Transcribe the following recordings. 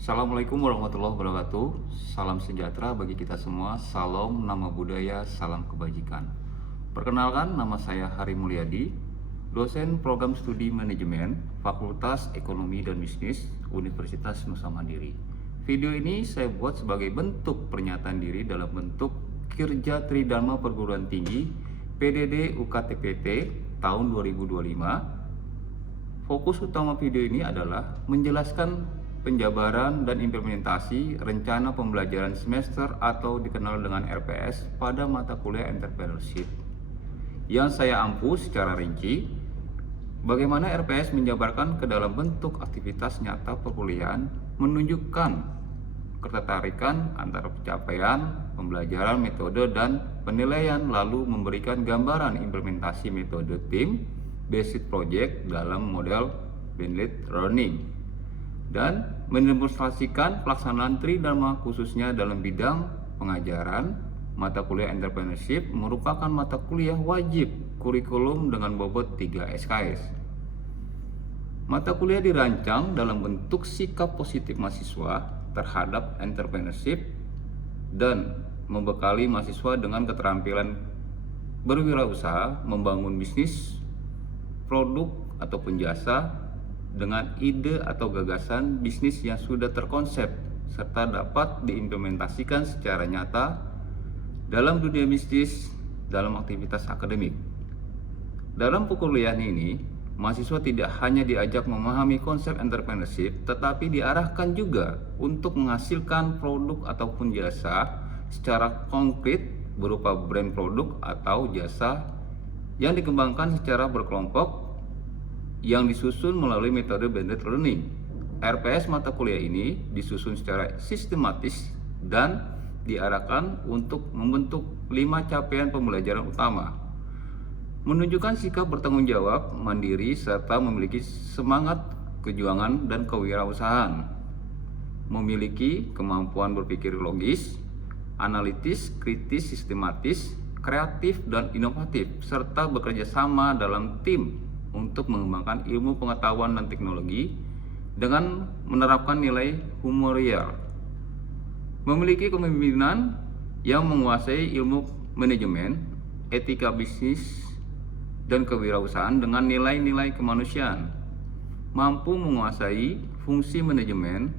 Assalamualaikum warahmatullahi wabarakatuh. Salam sejahtera bagi kita semua. Salam nama budaya, salam kebajikan. Perkenalkan, nama saya Hari Mulyadi, dosen program studi manajemen Fakultas Ekonomi dan Bisnis Universitas Nusa Mandiri. Video ini saya buat sebagai bentuk pernyataan diri dalam bentuk Kirja Tridharma Perguruan Tinggi PDD UKTPT tahun 2025. Fokus utama video ini adalah menjelaskan penjabaran dan implementasi rencana pembelajaran semester atau dikenal dengan RPS pada mata kuliah entrepreneurship. Yang saya ampu secara rinci, bagaimana RPS menjabarkan ke dalam bentuk aktivitas nyata perkuliahan, menunjukkan ketertarikan antara pencapaian, pembelajaran, metode, dan penilaian, lalu memberikan gambaran implementasi metode tim based project dalam model blended learning, dan mendemonstrasikan pelaksanaan Tridharma khususnya dalam bidang pengajaran. Mata kuliah entrepreneurship merupakan mata kuliah wajib kurikulum dengan bobot 3 SKS. Mata kuliah dirancang dalam bentuk sikap positif mahasiswa terhadap entrepreneurship dan membekali mahasiswa dengan keterampilan berwirausaha, membangun bisnis, produk ataupun jasa dengan ide atau gagasan bisnis yang sudah terkonsep serta dapat diimplementasikan secara nyata dalam dunia bisnis dalam aktivitas akademik. Dalam perkuliahan ini, mahasiswa tidak hanya diajak memahami konsep entrepreneurship, tetapi diarahkan juga untuk menghasilkan produk ataupun jasa secara konkret berupa brand produk atau jasa yang dikembangkan secara berkelompok yang disusun melalui metode blended learning. RPS mata kuliah ini disusun secara sistematis dan diarahkan untuk membentuk 5 capaian pembelajaran utama. Menunjukkan sikap bertanggung jawab, mandiri, serta memiliki semangat kejuangan dan kewirausahaan. Memiliki kemampuan berpikir logis, analitis, kritis, sistematis, kreatif, dan inovatif, serta bekerja sama dalam tim untuk mengembangkan ilmu pengetahuan dan teknologi dengan menerapkan nilai humorial. Memiliki kepemimpinan yang menguasai ilmu manajemen, etika bisnis, dan kewirausahaan dengan nilai-nilai kemanusiaan. Mampu menguasai fungsi manajemen,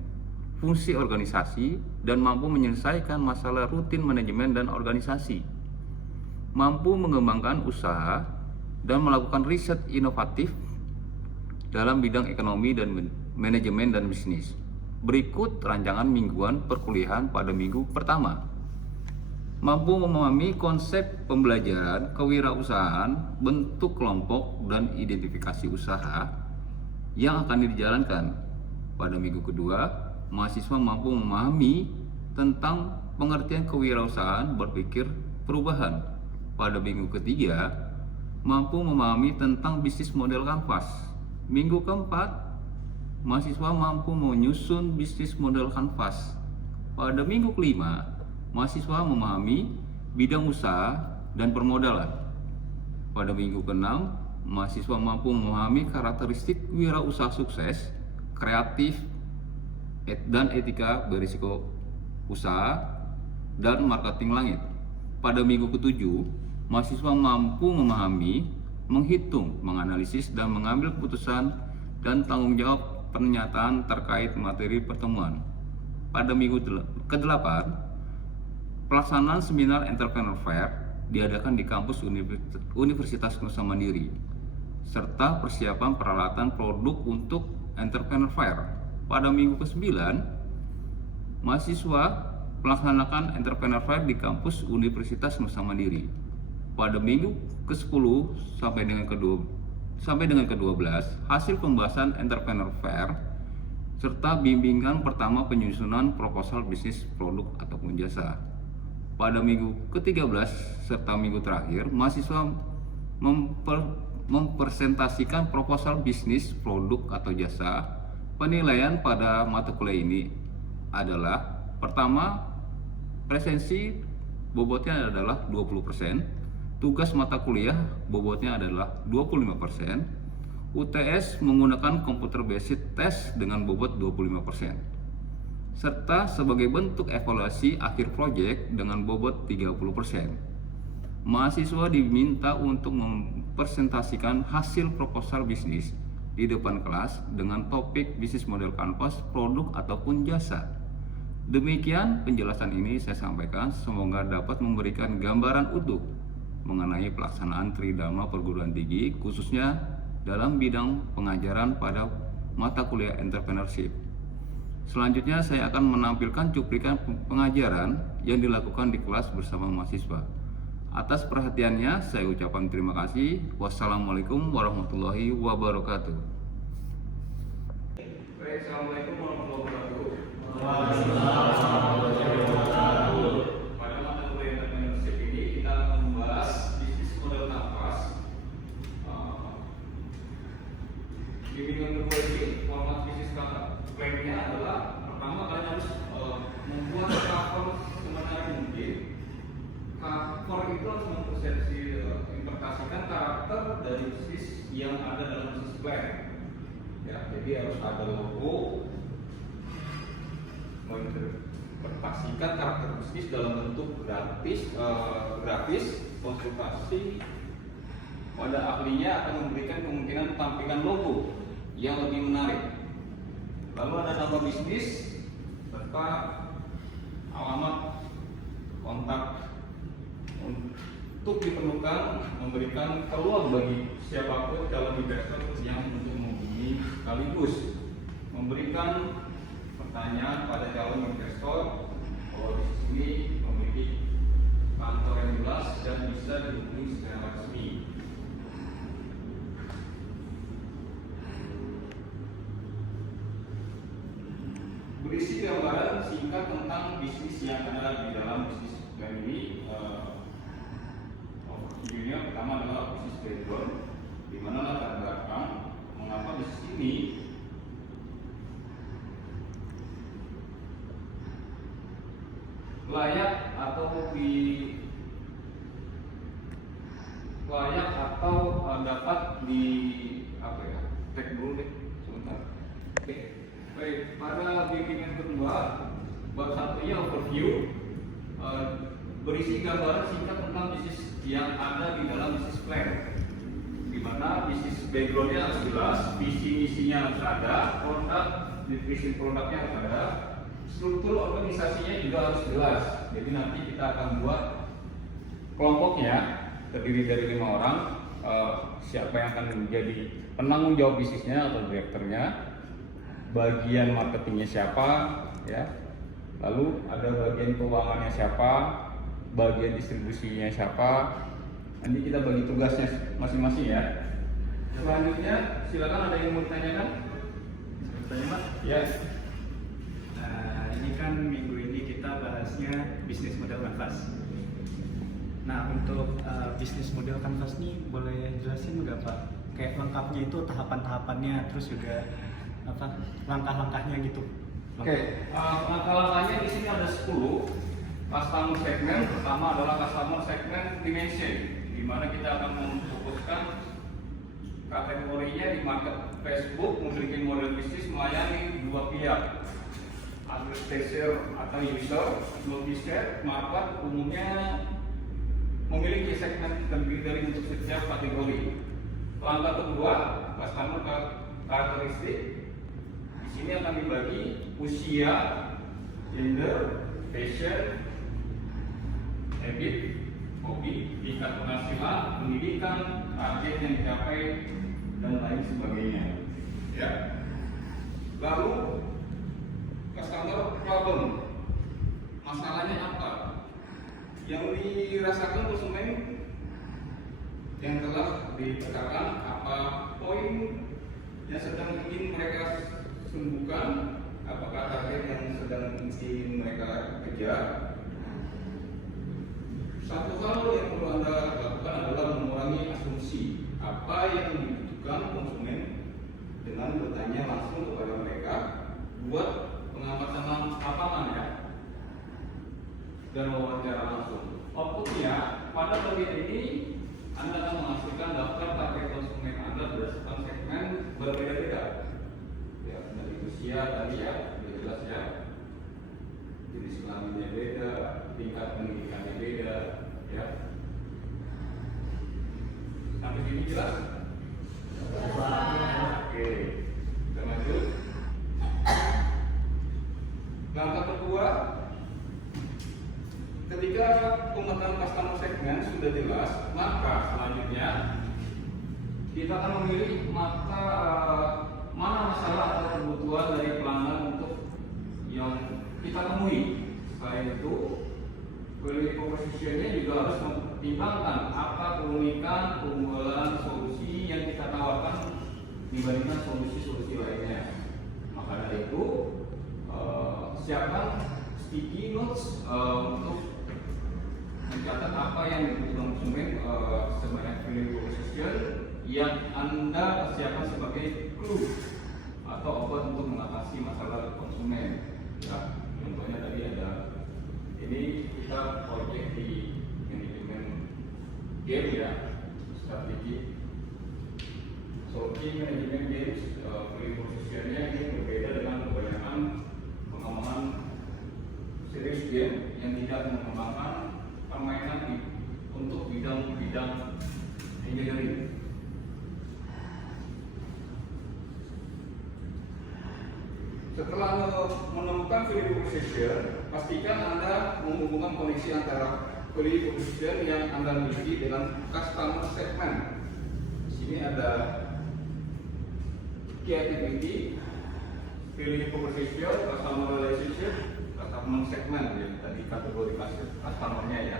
fungsi organisasi, dan mampu menyelesaikan masalah rutin manajemen dan organisasi. Mampu mengembangkan usaha dan melakukan riset inovatif dalam bidang ekonomi dan manajemen dan bisnis. Berikut rancangan mingguan perkuliahan pada minggu pertama. Mampu memahami konsep pembelajaran kewirausahaan, bentuk kelompok, dan identifikasi usaha yang akan dijalankan. Pada minggu kedua, mahasiswa mampu memahami tentang pengertian kewirausahaan berpikir perubahan. Pada minggu ketiga, mampu memahami tentang bisnis model kanvas. Minggu keempat, mahasiswa mampu menyusun bisnis model kanvas. Pada minggu kelima, mahasiswa memahami bidang usaha dan permodalan. Pada minggu keenam, mahasiswa mampu memahami karakteristik wirausaha sukses, kreatif, dan etika berisiko usaha dan marketing langit. Pada minggu ketujuh, mahasiswa mampu memahami, menghitung, menganalisis, dan mengambil keputusan dan tanggung jawab pernyataan terkait materi pertemuan. Pada minggu ke-8, pelaksanaan seminar Entrepreneur Fair diadakan di kampus Universitas Nusa Mandiri, serta persiapan peralatan produk untuk Entrepreneur Fair. Pada minggu ke-9, mahasiswa melaksanakan Entrepreneur Fair di kampus Universitas Nusa Mandiri. Pada minggu ke-10 sampai dengan ke-12, hasil pembahasan Entrepreneur Fair serta bimbingan pertama penyusunan proposal bisnis produk ataupun jasa. Pada minggu ke-13 serta minggu terakhir, mahasiswa mempresentasikan proposal bisnis produk atau jasa. Penilaian pada mata kuliah ini adalah: pertama, presensi bobotnya adalah 20%, tugas mata kuliah bobotnya adalah 25%, UTS menggunakan computer based test dengan bobot 25%. serta sebagai bentuk evaluasi akhir proyek dengan bobot 30%. Mahasiswa diminta untuk mempresentasikan hasil proposal bisnis di depan kelas dengan topik bisnis model kanvas, produk ataupun jasa. Demikian penjelasan ini saya sampaikan, semoga dapat memberikan gambaran utuh mengenai pelaksanaan Tridharma perguruan tinggi, khususnya dalam bidang pengajaran pada mata kuliah entrepreneurship. Selanjutnya saya akan menampilkan cuplikan pengajaran yang dilakukan di kelas bersama mahasiswa. Atas perhatiannya saya ucapkan terima kasih. Wassalamualaikum warahmatullahi wabarakatuh. Baik, assalamualaikum warahmatullahi wabarakatuh. Pada mata kuliah entrepreneurship ini kita akan membahas bisnis model kanvas. Di minggu kedua ini format bisnis plan-nya adalah pertama kalian harus membuat cover semenarik mungkin. Cover itu harus mempersepsi interpretasikan karakter dari bisnis yang ada dalam bisnis plan. Ya, jadi harus ada logo, menginterpretasikan karakter bisnis dalam bentuk grafis, konsultasi pada ahlinya akan memberikan kemungkinan tampilan logo yang lebih menarik. Lalu ada nama bisnis serta alamat kontak untuk diperlukan memberikan peluang bagi siapapun calon investor yang untuk menghubungi, sekaligus memberikan pertanyaan pada calon investor bahwa bisnis ini memiliki kantor yang jelas dan bisa dihubungi secara resmi. Berisi gambaran singkat tentang bisnis yang ada di dalam bisnis plan ini. Overview-nya pertama adalah bisnis background, di mana latar belakang mengapa bisnis ini layak atau dapat di tag dulu deh sebentar. Oke. Baik, pada bimbingan kedua, bab satunya overview, berisi gambaran singkat tentang bisnis yang ada di dalam bisnis plan, di mana bisnis backgroundnya harus jelas, visi misinya harus ada, produk, divisi produknya harus ada, struktur organisasinya juga harus jelas. Jadi nanti kita akan buat kelompoknya terdiri dari 5 orang, siapa yang akan menjadi penanggung jawab bisnisnya atau direkturnya, bagian marketingnya siapa, ya, lalu ada bagian keuangannya siapa, bagian distribusinya siapa. Nanti kita bagi tugasnya masing-masing ya. Selanjutnya silakan, ada yang mau ditanyakan? Bertanya Pak? Ya. Ini kan minggu ini kita bahasnya bisnis model kanvas. Nah, untuk bisnis model kanvas ini boleh jelasin nggak Pak? Kayak lengkapnya itu tahapan-tahapannya, terus juga langkah-langkahnya gitu. Oke, langkah-langkahnya di sini ada 10. Customer segment pertama adalah customer segment dimension, di mana kita akan memfokuskan kategorinya di market Facebook, memiliki model bisnis melayani 2 pihak, advertiser atau user, publisher, market umumnya memiliki segmen terdiri dari untuk setiap kategori. Langkah kedua, customer karakteristik. Di sini akan dibagi usia, gender, fashion, habit, hobi, tingkat penghasilan, pendidikan, target yang dicapai, dan lain sebagainya. Ya. Lalu customer problem, masalahnya apa? Yang dirasakan konsumen yang telah dikatakan, apa poin yang sedang ingin mereka sembuhkan, apakah target yang sedang ingin mereka kejar. Satu hal yang perlu Anda lakukan adalah mengurangi asumsi apa yang dibutuhkan konsumen dengan bertanya langsung kepada mereka, buat pengamatan lapangan ya, dan wawancara langsung. Outputnya pada bagian ini Anda akan menghasilkan daftar target konsumen Anda berdasarkan segmen berbeda-beda. Ya, dari usia tadi ya, sudah jelas ya. jelas? Oke, kita lanjut. Langkah kedua, ketika pemetaan customer segment sudah jelas, maka selanjutnya kita akan memilih mana masalah atau kebutuhan dari pelanggan untuk yang kita temui. Selain itu, value proposition-nya juga harus mempertimbangkan apa keunggulan solusi yang kita tawarkan dibandingkan solusi-solusi lainnya. Maka dari itu, siapkan sticky notes untuk mencatat apa yang dibutuhkan konsumen sebanyak value proposition yang Anda siapkan sebagai clue atau obat untuk mengatasi masalah konsumen. Ya, contohnya tadi ada ini kita proyek di manajemen game ya, strategi. So key manajemen games value proposition-nya ini berbeda dengan kebanyakan pengembangan series game yang tidak mengembangkan permainan untuk bidang-bidang engineering. Setelah menemukan value proposition, pastikan Anda menghubungkan koneksi antara value proposition yang Anda miliki dengan customer segment. Di sini ada key activity, value proposition, customer relationship, customer segment ya, tadi kategori customer-nya ya.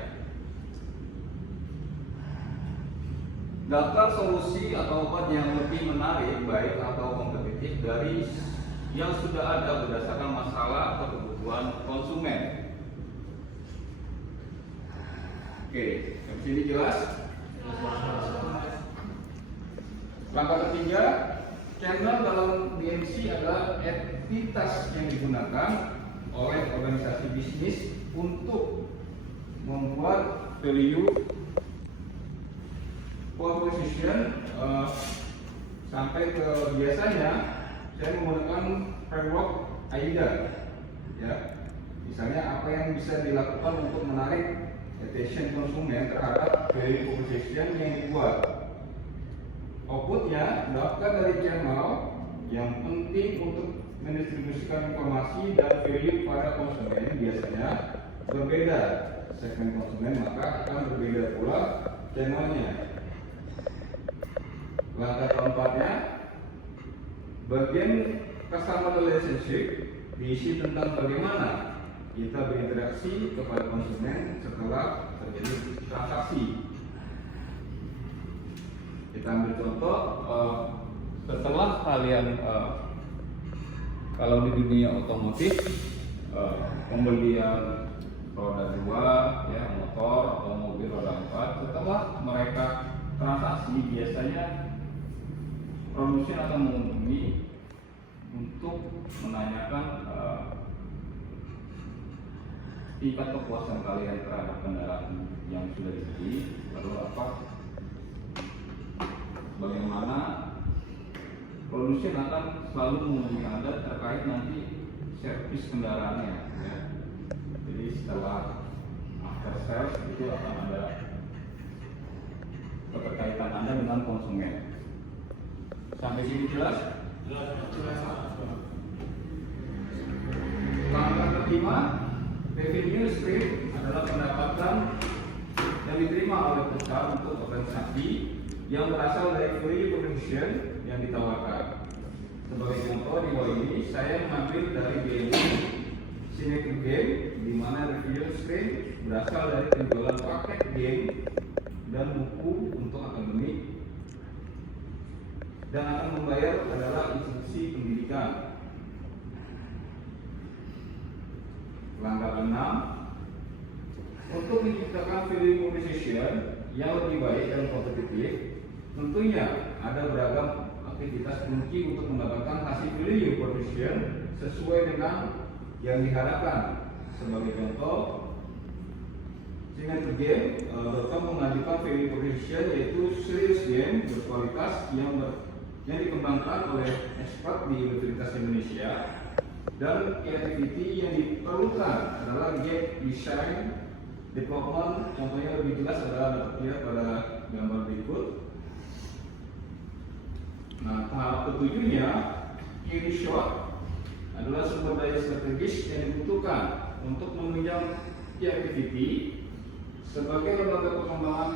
Daftar solusi atau obat yang lebih menarik, baik atau kompetitif dari yang sudah ada berdasarkan masalah atau kebutuhan konsumen. Oke, sampai sini jelas? Langkah ketiga, channel dalam DMC adalah entitas yang digunakan oleh organisasi bisnis untuk membuat value proposition sampai ke biasanya saya menggunakan framework AIDA ya. Misalnya apa yang bisa dilakukan untuk menarik attention konsumen terhadap value proposition yang dibuat. Outputnya daftar dari channel yang penting untuk mendistribusikan informasi dan value pada konsumen biasanya berbeda segmen konsumen, maka akan berbeda pula channelnya. Langkah keempatnya, bagian customer relationship diisi tentang bagaimana kita berinteraksi kepada konsumen setelah terjadi transaksi. Kita ambil contoh, setelah kalian kalau di dunia otomotif pembelian roda 2 ya, motor atau mobil roda 4, setelah mereka transaksi biasanya produsen akan menghubungi untuk menanyakan tingkat kepuasan kalian terhadap kendaraan yang sudah dibeli, lalu bagaimana produsen akan selalu menghubungi Anda terkait nanti servis kendaraannya ya. Jadi setelah after sales itu akan ada keterkaitan Anda dengan konsumen. Sampai sini jelas? Jelas. Langkah kelima, revenue stream adalah pendapatan yang diterima oleh perusahaan untuk organisasi yang berasal dari value proposition yang ditawarkan. Sebagai contoh di bawah ini, saya mengambil dari game Cinematic Game, di mana revenue stream berasal dari penjualan paket game dan buku untuk akademik, dan akan membayar adalah institusi pendidikan. Langkah keenam, untuk menciptakan value proposition yang lebih baik dan kompetitif, tentunya ada beragam aktivitas kunci untuk mendapatkan hasil value proposition sesuai dengan yang diharapkan. Sebagai contoh, Cinematic Game mengajukan value proposition yaitu serious game berkualitas yang dikembangkan oleh expert di Universitas Indonesia, dan creativity yang diperlukan adalah game design development. Contohnya lebih jelas adalah terlihat pada gambar berikut. Nah, tahap ketujuhnya, key shot adalah sumber daya strategis yang dibutuhkan untuk menunjang activity sebagai lembaga pengembangan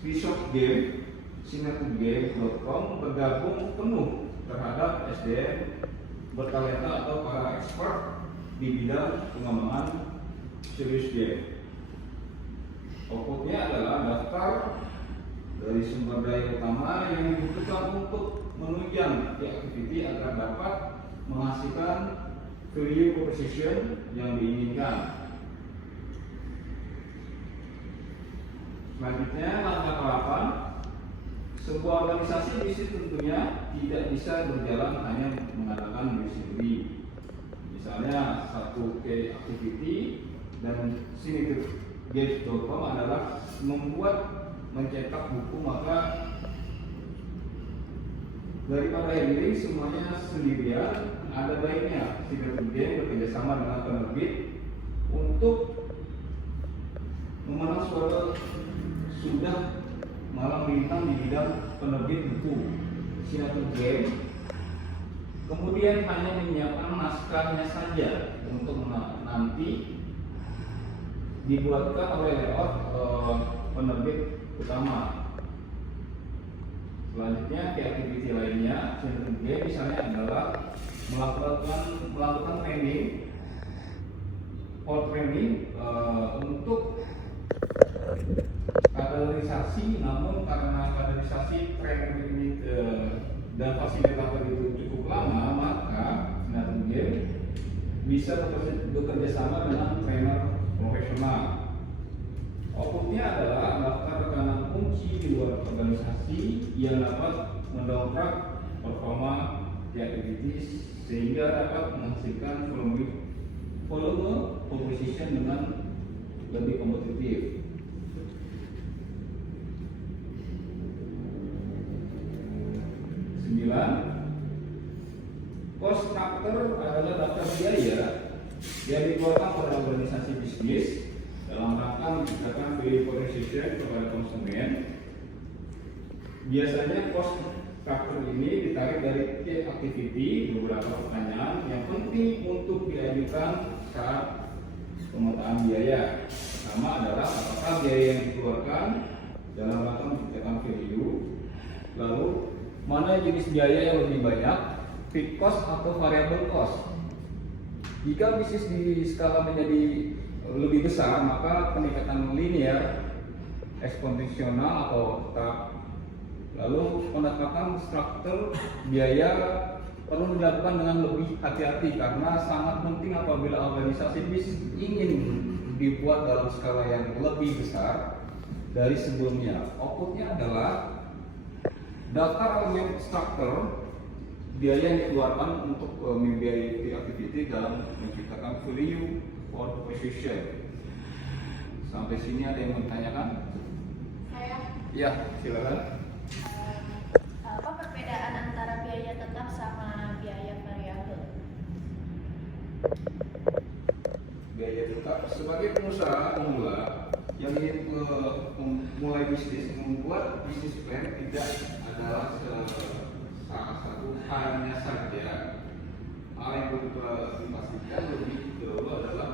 resource game. Sinergigame.com bergabung penuh terhadap SDM bertalenta atau para expert di bidang pengembangan serious game. Outputnya adalah daftar dari sumber daya utama yang dibutuhkan untuk menunjang activity agar dapat menghasilkan value proposition yang diinginkan. Selanjutnya, langkah 8. Sebuah organisasi bisnis tentunya tidak bisa berjalan hanya mengadakan diri sendiri. Misalnya satu key activity dan Sinergigame.com adalah mencetak buku, maka daripada ini semuanya sendirian, ada baiknya Sinergigame bekerjasama dengan penerbit untuk memenang sudah malang bintang di bidang penerbit buku Sinergigame. Kemudian hanya menyiapkan naskahnya saja untuk nanti dibuatkan oleh layout penerbit utama. Selanjutnya, activity lainnya Sinergigame misalnya adalah melakukan training untuk kaderisasi, namun karena kaderisasi trainer ini dan fasilitator itu cukup lama, maka Sinergigame bisa bekerja sama dengan trainer profesional. Outputnya adalah daftar rekanan kunci di luar organisasi yang dapat mendongkrak performa di activities sehingga dapat menghasilkan volume proposition dengan lebih kompetitif. 9. Cost structure adalah daftar biaya yang dikeluarkan oleh organisasi bisnis dalam rangka menciptakan value proposition kepada konsumen. Biasanya cost structure ini ditarik dari key activity. Beberapa pertanyaan yang penting untuk diajukan saat pemetaan biaya. Pertama adalah apakah biaya yang dikeluarkan dalam rangka menciptakan value. Lalu, mana jenis biaya yang lebih banyak, fixed cost atau variable cost? Jika bisnis di skala menjadi lebih besar, maka peningkatan linear, eksponensial atau tetap. Lalu penetapan struktur biaya perlu dilakukan dengan lebih hati-hati karena sangat penting apabila organisasi bisnis ingin dibuat dalam skala yang lebih besar dari sebelumnya. Outputnya adalah daftar elemen struktur biaya yang dikeluarkan untuk membiayai activity dalam menciptakan value for proposition. Sampai sini ada yang mau ditanyakan? Saya. Ya, silakan. Apa perbedaan antara biaya tetap sama biaya variabel? Biaya tetap sebagai pengusaha pemula yang ingin mulai bisnis, membuat bisnis plan tidak adalah salah satu halnya saja. Hal yang perlu dipastikan lebih dahulu adalah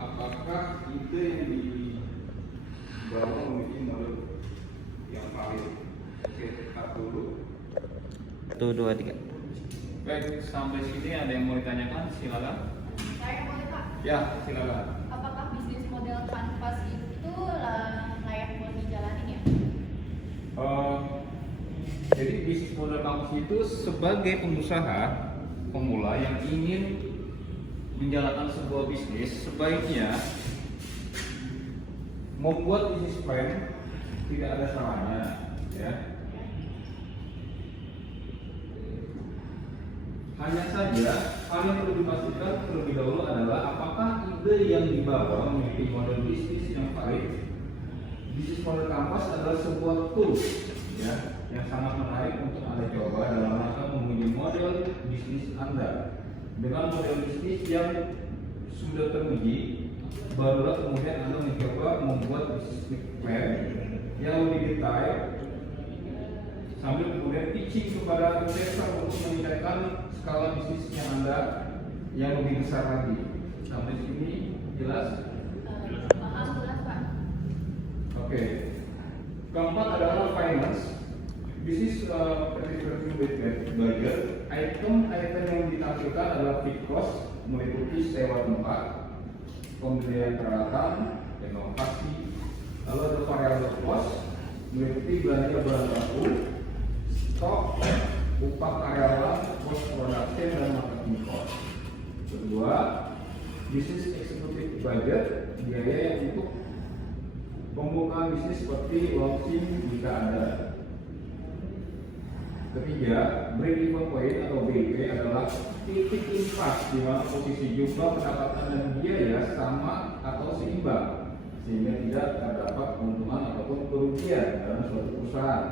apakah ide yang dibawa memiliki model yang valid. Oke, tetap dulu. 1, 2, 3. Baik, sampai sini ada yang mau ditanyakan? Silakan. Saya boleh Pak. Ya, silakan. Apakah bisnis model kanvas itu layak buat dijalanin ya? Jadi bisnis model kampus itu sebagai pengusaha pemula yang ingin menjalankan sebuah bisnis, sebaiknya membuat bisnis plan tidak ada salahnya, ya. Hanya saja hal yang perlu dipastikan terlebih dahulu adalah apakah ide yang dibawa memiliki model bisnis yang valid. Bisnis model kampus adalah sebuah tools, ya, yang sangat menarik untuk Anda coba dalam rangka menguji model bisnis Anda. Dengan model bisnis yang sudah teruji, barulah kemudian Anda mencoba membuat bisnis plan yang lebih detail sambil kemudian pitching kepada investor untuk meningkatkan skala bisnisnya Anda yang lebih besar lagi. Sampai sini jelas? Alhamdulillah Pak. Oke. Keempat adalah finance. This is budget. Item yang ditampilkan adalah fixed cost, meliputi sewa tempat, pembelian peralatan, renovasi. Lalu ada variable cost, meliputi belanja barang baku, stok, upah karyawan, cost production dan marketing cost. Kedua, business executive budget, biaya yang untuk pembukaan bisnis seperti launching jika ada. Ketiga, break-even point atau BEP adalah titik impas di mana posisi jumlah pendapatan dan biaya sama atau seimbang, sehingga tidak terdapat keuntungan ataupun kerugian dalam suatu perusahaan.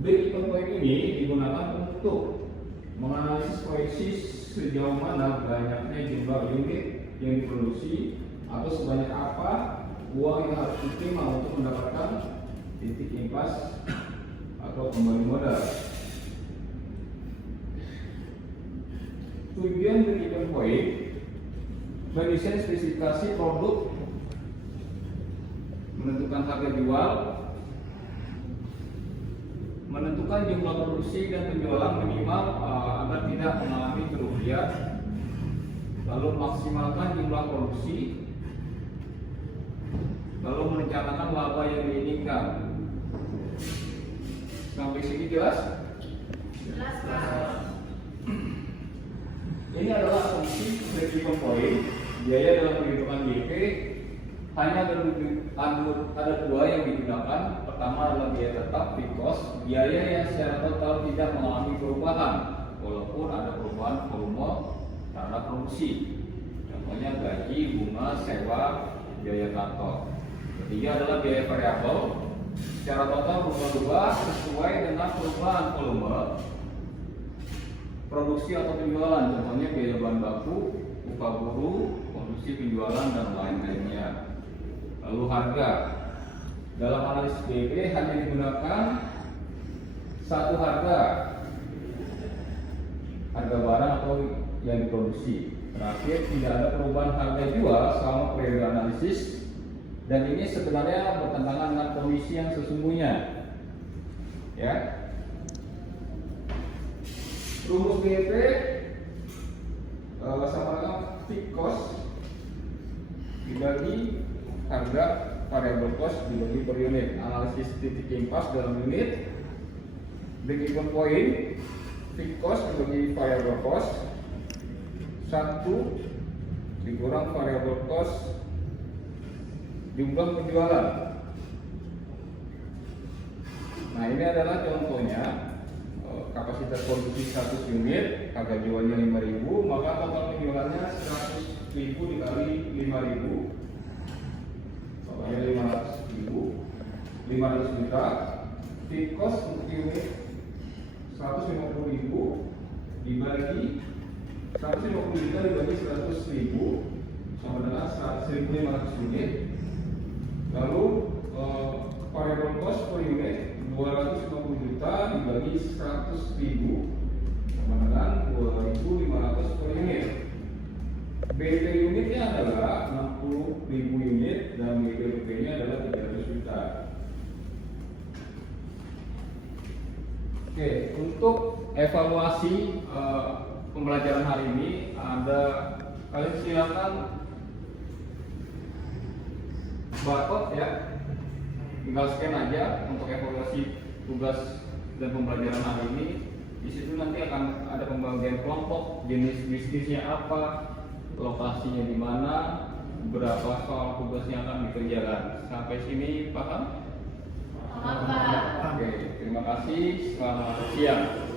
Break-even point ini digunakan untuk menganalisis proyeksi sejauh mana banyaknya jumlah unit yang diproduksi atau sebanyak apa uang yang harus diterima untuk mendapatkan titik impas atau kembali modal. Tujuan break-even point mendesain spesifikasi produk, menentukan harga jual, menentukan jumlah produksi dan penjualan minimal agar tidak mengalami kerugian, lalu maksimalkan jumlah produksi, lalu merencanakan laba yang diinginkan. Sampai sini jelas? Jelas Pak. Ini adalah asumsi break-even point. Biaya dalam perhitungan BP hanya ada dua yang digunakan. Pertama adalah biaya tetap fixed cost, biaya yang secara total tidak mengalami perubahan walaupun ada perubahan volume terhadap produksi. Contohnya gaji, bunga, sewa, biaya kantor. Ketiga adalah biaya variabel, secara total berubah-ubah sesuai dengan perubahan volume produksi atau penjualan, contohnya biaya bahan baku, upah buruh, produksi, penjualan, dan lain-lainnya. Lalu harga, dalam analisis BEP hanya digunakan satu harga barang atau yang diproduksi. Terakhir, tidak ada perubahan harga jual selama periode analisis, dan ini sebenarnya bertentangan dengan kondisi yang sesungguhnya. Ya. Rumus BEP sama dengan fixed cost dibagi harga, variable cost dibagi per unit. Analisis titik impas dalam unit, break-even point, fixed cost dibagi variable cost, 1 dikurang variable cost jumlah penjualan. Nah, ini adalah contohnya. Kapasitas produksi 100 unit, harga jualnya 5.000, maka total penjualannya 100.000 dikali 5.000, totalnya 500 juta. Fixed cost untuk unit 150.000 dibagi 150 juta dibagi 100.000 sama dengan 1.500 unit. Lalu variable cost per unit 250 juta dibagi 100.000 sama dengan 2.500 per unit. BEP unitnya adalah 60.000 unit dan BEP nya adalah 300 juta. Oke, untuk evaluasi pembelajaran hari ini kalian silakan barcode ya. Tinggal scan aja untuk evaluasi tugas dan pembelajaran hari ini. Di situ nanti akan ada pembagian kelompok, jenis bisnisnya apa, lokasinya di mana, berapa soal tugas yang akan dikerjakan. Sampai sini paham? Paham Pak. Oke, terima kasih. Selamat siang.